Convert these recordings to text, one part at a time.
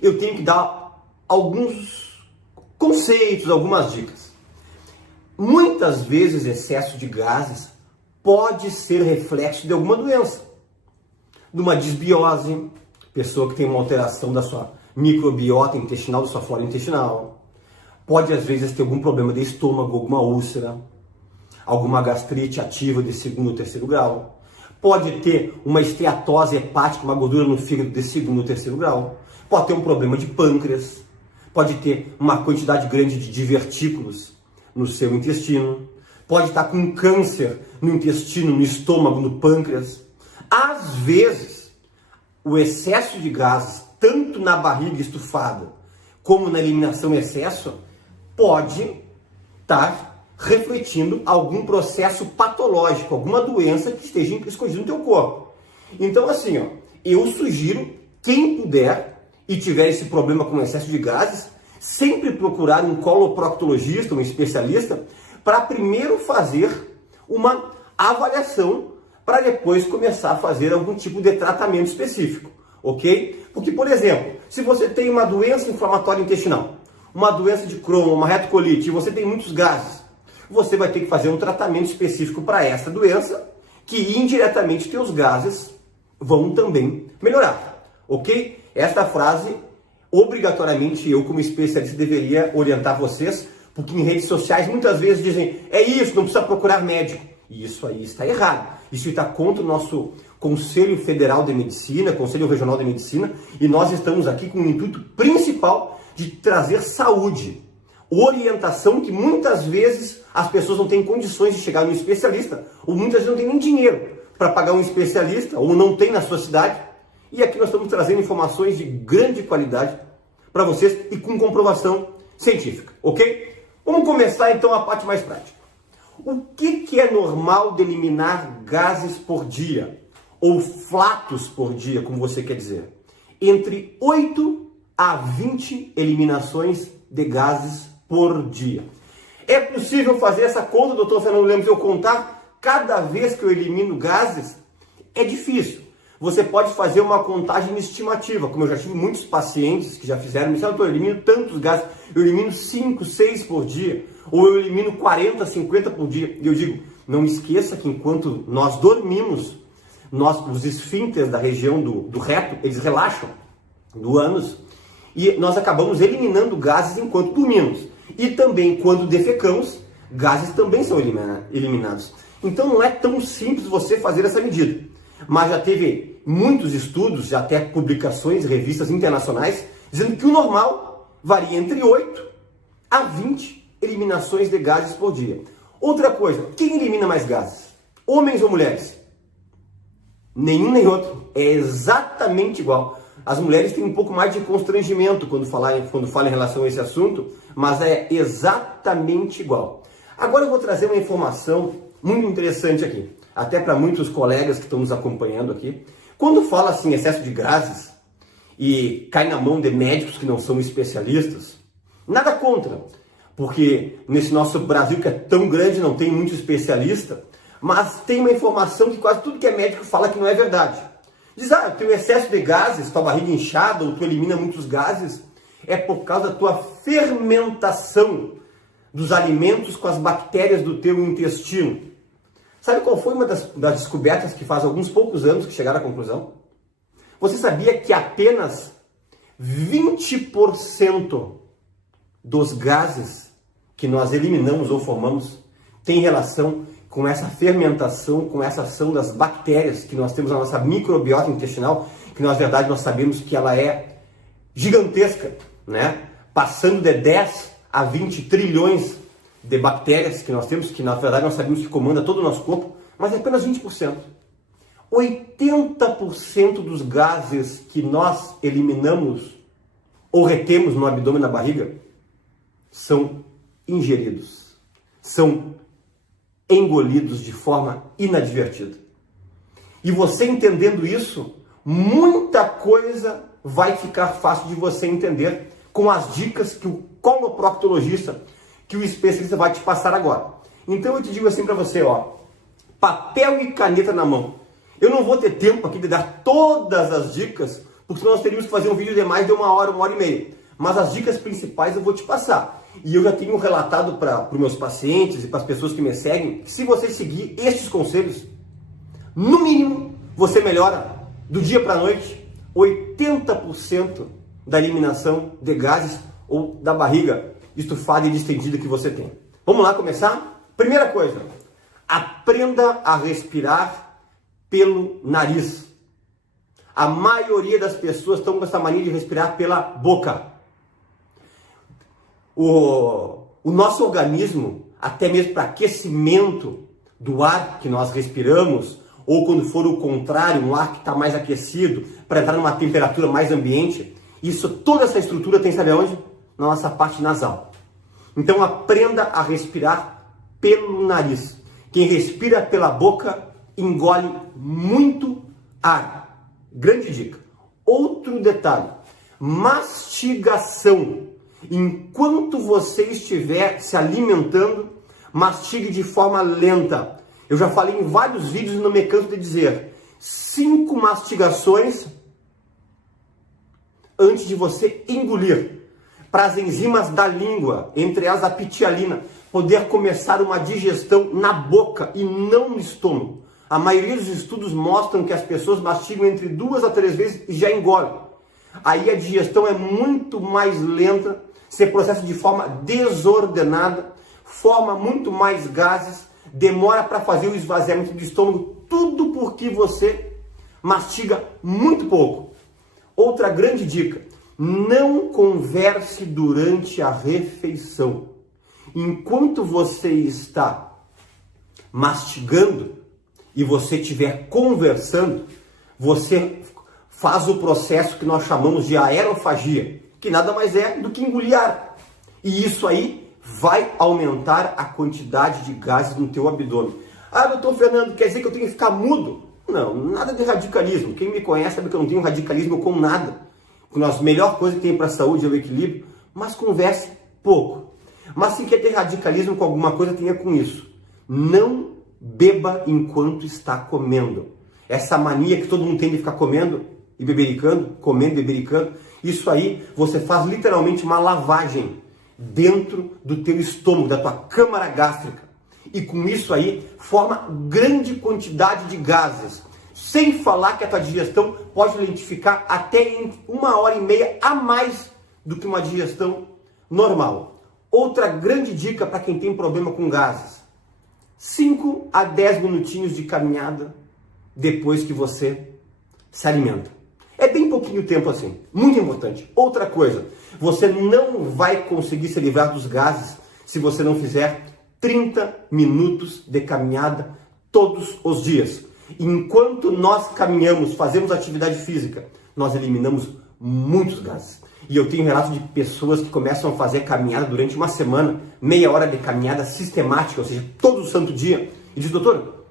eu tenho que dar alguns conceitos, algumas dicas. Muitas vezes excesso de gases pode ser reflexo de alguma doença, de uma disbiose, pessoa que tem uma alteração da sua microbiota intestinal, da sua flora intestinal. Pode às vezes ter algum problema de estômago, alguma úlcera, alguma gastrite ativa de segundo ou terceiro grau. Pode ter uma esteatose hepática, uma gordura no fígado de segundo ou terceiro grau. Pode ter um problema de pâncreas. Pode ter uma quantidade grande de divertículos no seu intestino. Pode estar com câncer no intestino, no estômago, no pâncreas. Às vezes, o excesso de gases, tanto na barriga estufada como na eliminação em excesso, pode estar refletindo algum processo patológico, alguma doença que esteja escondida no teu corpo. Então, assim, eu sugiro, quem puder e tiver esse problema com excesso de gases, sempre procurar um coloproctologista, um especialista, para primeiro fazer uma avaliação, para depois começar a fazer algum tipo de tratamento específico, ok? Porque, por exemplo, se você tem uma doença inflamatória intestinal, uma doença de Crohn, uma retocolite, e você tem muitos gases, você vai ter que fazer um tratamento específico para essa doença, que indiretamente teus gases vão também melhorar, ok? Esta frase, obrigatoriamente, eu como especialista deveria orientar vocês, porque em redes sociais muitas vezes dizem, é isso, não precisa procurar médico. E isso aí está errado. Isso está contra o nosso Conselho Federal de Medicina, Conselho Regional de Medicina, e nós estamos aqui com o intuito principal de trazer saúde, orientação, que muitas vezes as pessoas não têm condições de chegar no especialista, ou muitas vezes não têm nem dinheiro para pagar um especialista, ou não tem na sua cidade. E aqui nós estamos trazendo informações de grande qualidade para vocês e com comprovação científica, ok? Vamos começar então a parte mais prática. O que é normal de eliminar gases por dia, ou flatos por dia, como você quer dizer? Entre 8 a 20 eliminações de gases por dia. É possível fazer essa conta, doutor Fernando Lemos, eu contar cada vez que eu elimino gases? É difícil. Você pode fazer uma contagem estimativa, como eu já tive muitos pacientes que já fizeram, me disseram, eu elimino tantos gases, eu elimino 5, 6 por dia, ou eu elimino 40, 50 por dia. E eu digo, não esqueça que enquanto nós dormimos, os esfíncteres da região do reto, eles relaxam do ânus, e nós acabamos eliminando gases enquanto dormimos. E também quando defecamos, gases também são eliminados. Então não é tão simples você fazer essa medida. Mas já teve muitos estudos, já até publicações, revistas internacionais, dizendo que o normal varia entre 8 a 20 eliminações de gases por dia. Outra coisa, quem elimina mais gases? Homens ou mulheres? Nenhum nem outro. É exatamente igual. As mulheres têm um pouco mais de constrangimento quando falam em relação a esse assunto, mas é exatamente igual. Agora eu vou trazer uma informação muito interessante aqui, até para muitos colegas que estão nos acompanhando aqui. Quando fala assim excesso de gases e cai na mão de médicos que não são especialistas, nada contra, porque nesse nosso Brasil que é tão grande não tem muito especialista, mas tem uma informação que quase tudo que é médico fala que não é verdade. Diz, eu tenho excesso de gases, tua barriga inchada, ou tu elimina muitos gases, é por causa da tua fermentação dos alimentos com as bactérias do teu intestino. Sabe qual foi uma das descobertas que faz alguns poucos anos que chegaram à conclusão? Você sabia que apenas 20% dos gases que nós eliminamos ou formamos tem relação com essa fermentação, com essa ação das bactérias que nós temos na nossa microbiota intestinal, que na verdade nós sabemos que ela é gigantesca, né? Passando de 10 a 20 trilhões de bactérias que nós temos, que na verdade nós sabemos que comanda todo o nosso corpo, mas é apenas 20%. 80% dos gases que nós eliminamos ou retemos no abdômen, na barriga, são ingeridos, são engolidos de forma inadvertida. E você entendendo isso, muita coisa vai ficar fácil de você entender com as dicas que o coloproctologista, que o especialista vai te passar agora. Então eu te digo assim para você, papel e caneta na mão. Eu não vou ter tempo aqui de dar todas as dicas, porque senão nós teríamos que fazer um vídeo de mais de uma hora e meia. Mas as dicas principais eu vou te passar. E eu já tenho relatado para os meus pacientes e para as pessoas que me seguem, que se você seguir estes conselhos, no mínimo, você melhora do dia para a noite 80% da eliminação de gases ou da barriga estufada e distendida que você tem. Vamos lá começar? Primeira coisa, aprenda a respirar pelo nariz. A maioria das pessoas estão com essa mania de respirar pela boca. O nosso organismo, até mesmo para aquecimento do ar que nós respiramos, ou quando for o contrário, um ar que está mais aquecido, para entrar numa temperatura mais ambiente, toda essa estrutura tem, sabe aonde? Na nossa parte nasal. Então aprenda a respirar pelo nariz. Quem respira pela boca engole muito ar. Grande dica. Outro detalhe, mastigação. Enquanto você estiver se alimentando, mastigue de forma lenta. Eu já falei em vários vídeos e não me canso de dizer. 5 mastigações antes de você engolir. Para as enzimas da língua, entre elas a pitialina, poder começar uma digestão na boca e não no estômago. A maioria dos estudos mostram que as pessoas mastigam entre 2 a 3 vezes e já engolem. Aí a digestão é muito mais lenta, se processa de forma desordenada, forma muito mais gases, demora para fazer o esvaziamento do estômago, tudo porque você mastiga muito pouco. Outra grande dica, não converse durante a refeição. Enquanto você está mastigando e você estiver conversando, você faz o processo que nós chamamos de aerofagia, que nada mais é do que engolir ar. E isso aí vai aumentar a quantidade de gases no teu abdômen. Ah, doutor Fernando, quer dizer que eu tenho que ficar mudo? Não, nada de radicalismo. Quem me conhece sabe que eu não tenho radicalismo com nada. A melhor coisa que tem para a saúde é o equilíbrio, mas converse pouco. Mas se quer ter radicalismo com alguma coisa, tenha com isso. Não beba enquanto está comendo. Essa mania que todo mundo tem de ficar comendo e bebericando, comendo e bebericando, isso aí você faz literalmente uma lavagem dentro do teu estômago, da tua câmara gástrica. E com isso aí forma grande quantidade de gases. Sem falar que a tua digestão pode lentificar até em 1h30 a mais do que uma digestão normal. Outra grande dica para quem tem problema com gases: 5 a 10 minutinhos de caminhada depois que você se alimenta. É bem pouquinho tempo assim, muito importante. Outra coisa, você não vai conseguir se livrar dos gases se você não fizer 30 minutos de caminhada todos os dias. Enquanto nós caminhamos, fazemos atividade física, nós eliminamos muitos gases. E eu tenho relatos de pessoas que começam a fazer caminhada durante uma semana, meia hora de caminhada sistemática, ou seja, todo santo dia, e diz: doutor,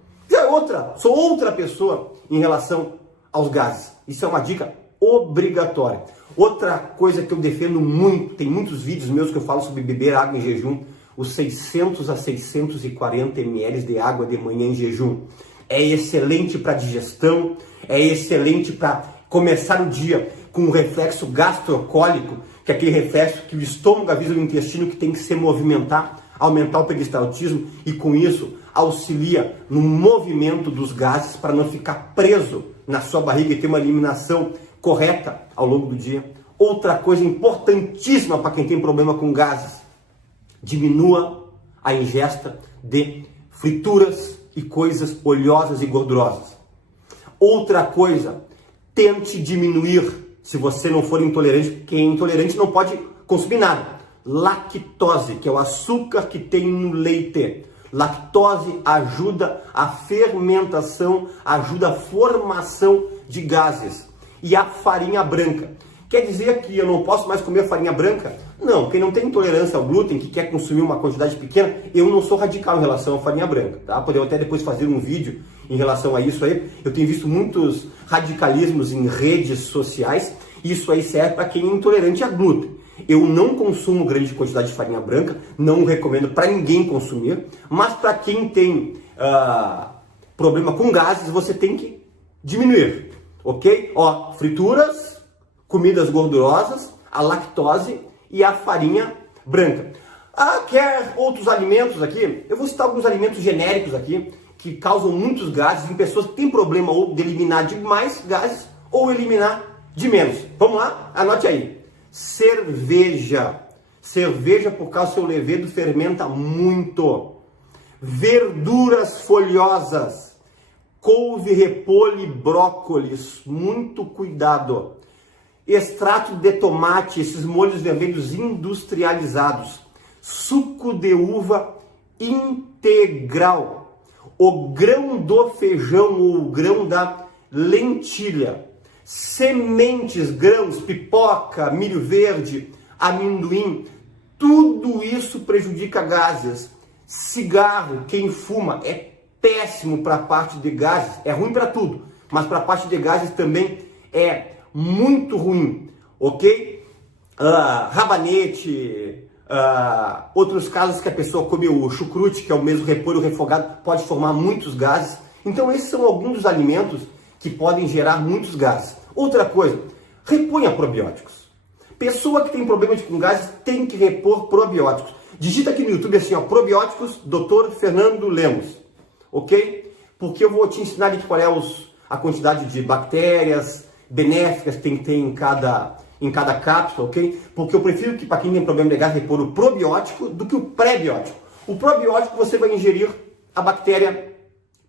sou outra pessoa em relação aos gases. Isso é uma dica obrigatória. Outra coisa que eu defendo muito, tem muitos vídeos meus que eu falo sobre beber água em jejum, os 600 a 640 ml de água de manhã em jejum. É excelente para digestão, é excelente para começar o dia com um reflexo gastrocólico, que é aquele reflexo que o estômago avisa o intestino que tem que se movimentar, aumentar o peristaltismo, e com isso auxilia no movimento dos gases para não ficar preso na sua barriga e ter uma eliminação correta ao longo do dia. Outra coisa importantíssima para quem tem problema com gases: diminua a ingesta de frituras e coisas oleosas e gordurosas. Outra coisa, tente diminuir, se você não for intolerante, porque intolerante não pode consumir nada, lactose, que é o açúcar que tem no leite. Lactose ajuda a fermentação, ajuda a formação de gases. E a farinha branca. Quer dizer que eu não posso mais comer farinha branca? Não, quem não tem intolerância ao glúten, que quer consumir uma quantidade pequena, eu não sou radical em relação à farinha branca, tá? Podemos até depois fazer um vídeo em relação a isso aí. Eu tenho visto muitos radicalismos em redes sociais, e isso aí serve para quem é intolerante a glúten. Eu não consumo grande quantidade de farinha branca, não recomendo para ninguém consumir, mas para quem tem problema com gases, você tem que diminuir, ok? Ó, frituras, comidas gordurosas, a lactose e a farinha branca. Quer outros alimentos aqui? Eu vou citar alguns alimentos genéricos aqui que causam muitos gases em pessoas que têm problema ou de eliminar de mais gases ou eliminar de menos. Vamos lá? Anote aí. Cerveja. Cerveja, por causa do seu levedo, fermenta muito. Verduras folhosas. Couve, repolho e brócolis. Muito cuidado. Extrato de tomate, esses molhos vermelhos industrializados. Suco de uva integral. O grão do feijão ou o grão da lentilha. Sementes, grãos, pipoca, milho verde, amendoim. Tudo isso prejudica gases. Cigarro, quem fuma, é péssimo para a parte de gases. É ruim para tudo, mas para a parte de gases também é muito ruim, ok? Rabanete, outros casos que a pessoa come o chucrute, que é o mesmo repolho refogado, pode formar muitos gases. Então esses são alguns dos alimentos que podem gerar muitos gases. Outra coisa, reponha probióticos. Pessoa que tem problema com gases tem que repor probióticos. Digita aqui no YouTube assim, probióticos, Dr. Fernando Lemos, ok? Porque eu vou te ensinar aqui qual é a quantidade de bactérias benéficas que tem que ter em cada cápsula, ok? Porque eu prefiro que para quem tem problema de gases repor o probiótico do que o pré-biótico. O probiótico você vai ingerir a bactéria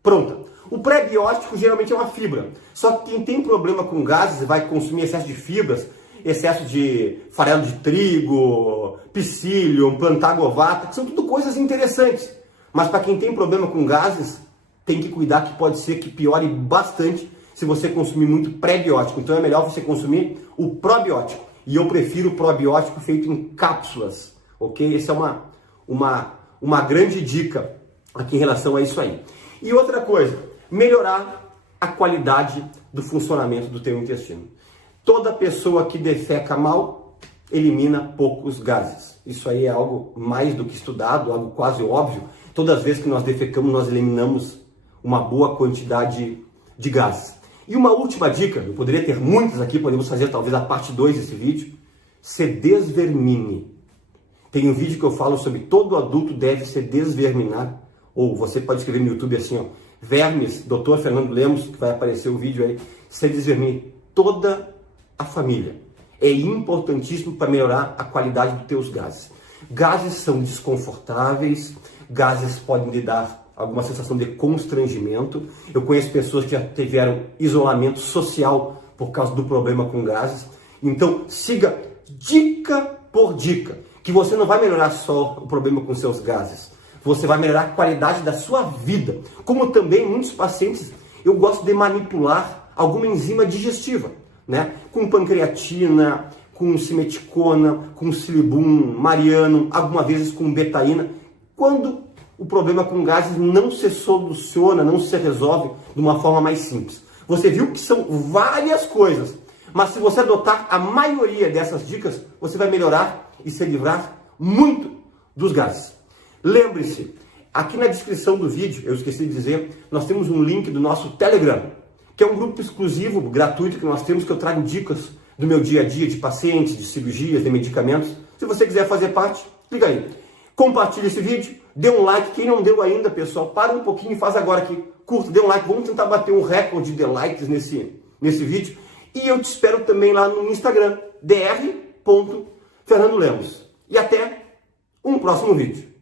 pronta. O pré-biótico geralmente é uma fibra. Só que quem tem problema com gases vai consumir excesso de fibras, excesso de farelo de trigo, psyllium, plantago ovata, que são tudo coisas interessantes. Mas para quem tem problema com gases, tem que cuidar que pode ser que piore bastante se você consumir muito pré-biótico. Então é melhor você consumir o probiótico. E eu prefiro o probiótico feito em cápsulas, ok? Essa é uma grande dica aqui em relação a isso aí. E outra coisa, melhorar a qualidade do funcionamento do teu intestino. Toda pessoa que defeca mal, elimina poucos gases. Isso aí é algo mais do que estudado, algo quase óbvio. Todas as vezes que nós defecamos, nós eliminamos uma boa quantidade de gases. E uma última dica, eu poderia ter muitas aqui, podemos fazer talvez a parte 2 desse vídeo, se desvermine. Tem um vídeo que eu falo sobre todo adulto deve se desverminar, ou você pode escrever no YouTube assim, vermes, Dr. Fernando Lemos, que vai aparecer o vídeo aí, se desvermine toda a família. É importantíssimo para melhorar a qualidade dos teus gases. Gases são desconfortáveis, gases podem lhe dar alguma sensação de constrangimento. Eu conheço pessoas que já tiveram isolamento social por causa do problema com gases. Então, siga dica por dica, que você não vai melhorar só o problema com seus gases. Você vai melhorar a qualidade da sua vida. Como também muitos pacientes, eu gosto de manipular alguma enzima digestiva, né? Com pancreatina, com simeticona, com silibum, mariano, algumas vezes com betaína. Quando o problema com gases não se soluciona, não se resolve de uma forma mais simples. Você viu que são várias coisas, mas se você adotar a maioria dessas dicas, você vai melhorar e se livrar muito dos gases. Lembre-se, aqui na descrição do vídeo, eu esqueci de dizer, nós temos um link do nosso Telegram, que é um grupo exclusivo, gratuito, que nós temos, que eu trago dicas do meu dia a dia, de pacientes, de cirurgias, de medicamentos. Se você quiser fazer parte, clica aí. Compartilhe esse vídeo, dê um like. Quem não deu ainda, pessoal, para um pouquinho e faz agora aqui. Curta, dê um like. Vamos tentar bater um recorde de likes nesse vídeo. E eu te espero também lá no Instagram, dr.fernandolemos. E até um próximo vídeo.